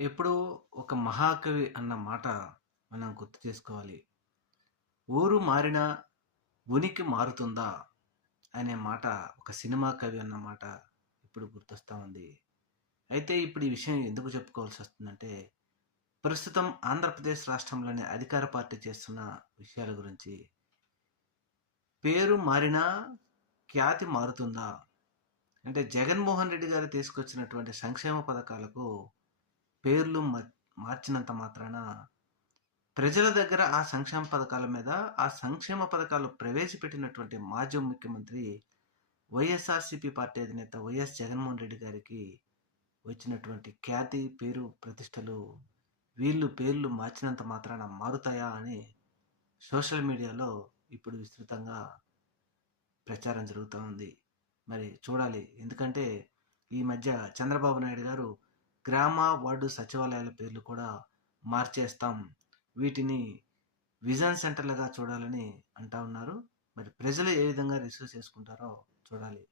ఎప్పుడూ ఒక మహాకవి అన్న మాట మనం గుర్తు చేసుకోవాలి. ఊరు మారినా ఉనికి మారుతుందా? అనే మాట ఒక సినిమా కవి అన్న మాట ఇప్పుడు గుర్తొస్తా ఉంది. అయితే ఇప్పుడు ఈ విషయం ఎందుకు చెప్పుకోవాల్సి వస్తుందంటే ప్రస్తుతం ఆంధ్రప్రదేశ్ రాష్ట్రంలోని అధికార పార్టీ చేస్తున్న విషయాల గురించి. పేరు మారినా ఖ్యాతి మారుతుందా? అంటే జగన్మోహన్ రెడ్డి గారు తీసుకొచ్చినటువంటి సంక్షేమ పథకాలకు పేర్లు మ మార్చినంత మాత్రాన ప్రజల దగ్గర ఆ సంక్షేమ పథకాల మీద, ఆ సంక్షేమ పథకాలు ప్రవేశపెట్టినటువంటి మాజీ ముఖ్యమంత్రి వైఎస్ఆర్‌సీపీ పార్టీ అధినేత వైఎస్ జగన్మోహన్ రెడ్డి గారికి వచ్చినటువంటి ఖ్యాతి, పేరు, ప్రతిష్టలు వీళ్ళు పేర్లు మార్చినంత మాత్రాన మారుతాయా అని సోషల్ మీడియాలో ఇప్పుడు విస్తృతంగా ప్రచారం జరుగుతూ ఉంది. మరి చూడాలి. ఎందుకంటే ఈ మధ్య చంద్రబాబు నాయుడు గారు గ్రామ, వార్డు సచివాలయాల పేర్లు కూడా మార్చేస్తాం. వీటిని విజన్ సెంటర్‌లుగా చూడాలని అంటా ఉన్నారు. మరి ప్రజలు ఏ విధంగా రిసీవ్ చేసుకుంటారో చూడాలి.